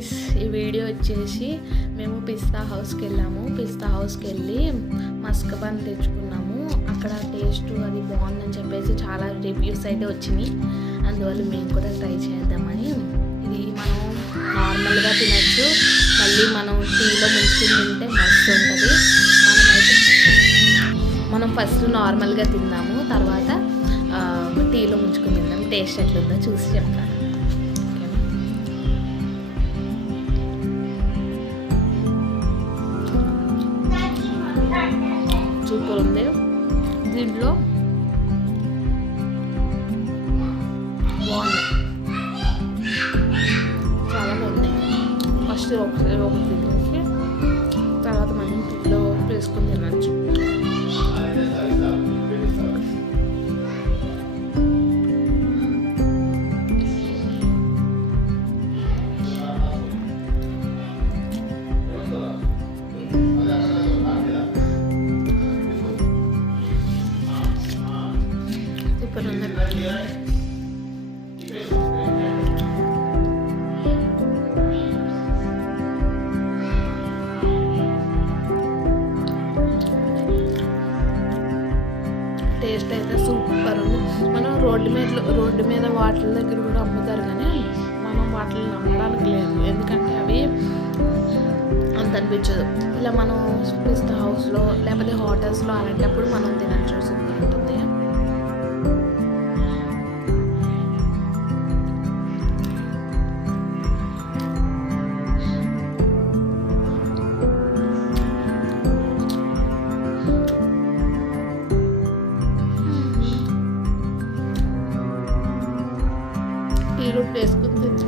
గైస్, ఈ వీడియో వచ్చేసి మేము పిస్తా హౌస్కి వెళ్ళాము. పిస్తా హౌస్కి వెళ్ళి మస్క్ బన్ తెచ్చుకున్నాము. అక్కడ టేస్ట్ అది బాగుందని చెప్పేసి చాలా రివ్యూస్ అయితే వచ్చినాయి. అందువల్ల మేము కూడా ట్రై చేద్దామని. ఇది మనం నార్మల్గా తినచ్చు, మళ్ళీ మనం టీలో ముంచుకుని తింటే మస్తు ఉంటుంది. మనం ఫస్ట్ నార్మల్గా తిందాము, తర్వాత టీలో ముంచుకుని తిందాం. టేస్ట్ ఎట్లుందో చూసి చెప్తాను. సూపర్ ఉంది. దీంట్లో బాగుంది, చాలా బాగుంది. ఫస్ట్ ఒకటి తినేసి తర్వాత మనం టీలో వేసుకొని తినచ్చు. సూపర్ ఉంది. టేస్ట్ అయితే సూపర్ ఉంది. మనం రోడ్డు మీద వాటిల దగ్గర కూడా అమ్ముతారు, కానీ మనం వాటిని నమ్మడానికి లేదు, ఎందుకంటే అవి అంత అనిపించదు. ఇలా మనం పిస్తా హౌస్లో లేకపోతే హోటల్స్లో అలాంటప్పుడు మనం తినచ్చు. సూపర్ ఉంటుంది. టీలో వేసుకుని తినచ్చు.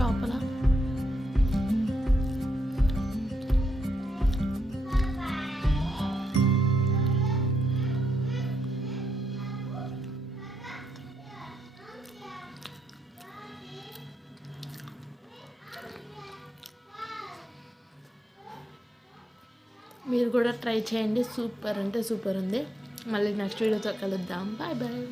లోపల మీరు కూడా ట్రై చేయండి. సూపర్ అంటే సూపర్ ఉంది. మళ్ళీ నెక్స్ట్ వీడియోతో కలుద్దాం. Bye bye.